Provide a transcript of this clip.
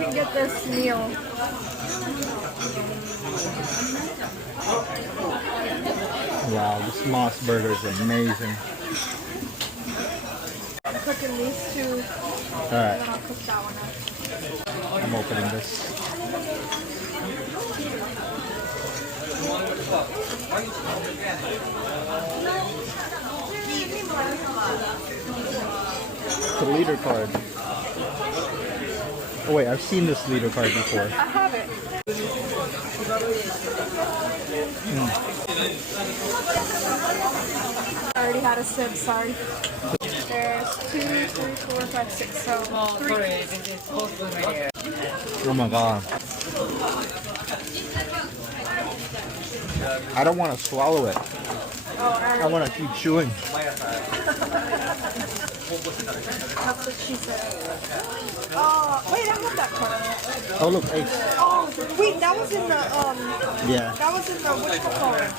can get this meal. Wow, this Moss burger is amazing. I'm cooking these two, Alright, and then I'll cook that one up. I'm opening this. The leader card. Oh wait, I've seen this leader card before. I have it. I already had a sip, sorry. There's 2, 3, 4, 5, 6, so 3. Oh my god. I don't want to swallow it. I want to keep chewing. That's what she said. Wait, I got that card. Oh look, Ace. Oh, wait, that was in the, Yeah. that was in the, whatchamacallit?